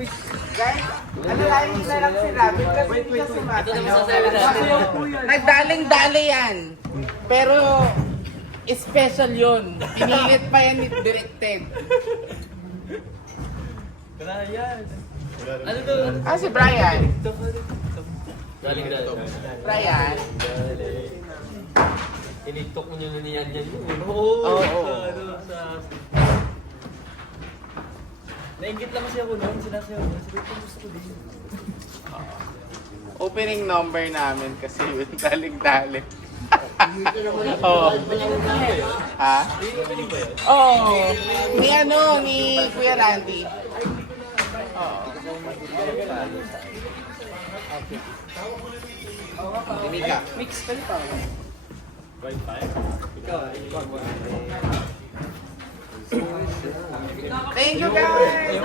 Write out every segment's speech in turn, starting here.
Guys, ano lang nila lang si Robin kasi hindi siya sumasayaw. Nagdaling-dali yan. Pero, special yun. Pinilit pa yan directed. Brian. Ano to? Ah, si Brian. Galing. Brian. Tiniktok mo nyo na niyan yan. Oo. Naingit lang kasi ako noon. Sinasayaw ko. Sabi ko gusto ko din. Opening number namin kasi yun, daling-dali. Oo. Ha? Oo. Ni ano, ni Kuya Randy. Oo. Hindi ka. Mix ka pa. Thank you guys!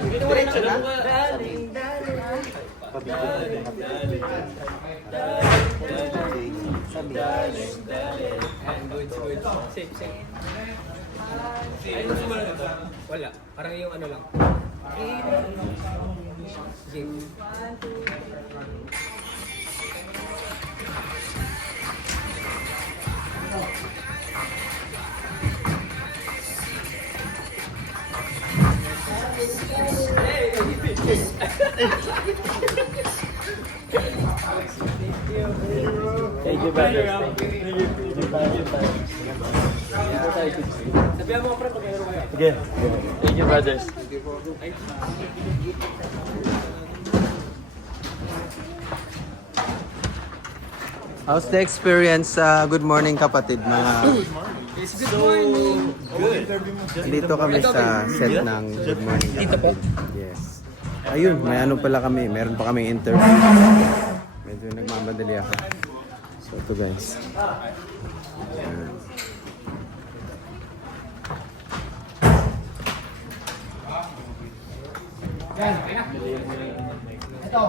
Diretso na? Ay, ano sumunod ito? Wala. Parang yung ano lang. Sige. Thank you, brother. Sabihan mo, pre, pag mayroon kayo. Sige. Thank you, brothers. How's the experience? Good morning, kapatid. Good morning. Good. Dito kami sa set ng Good Morning. Dito po? Yes. Ayun, may ano pala kami. Meron pa kaming interview. Medyo nagmamadali ako. So, ito guys. Ayan. Ito.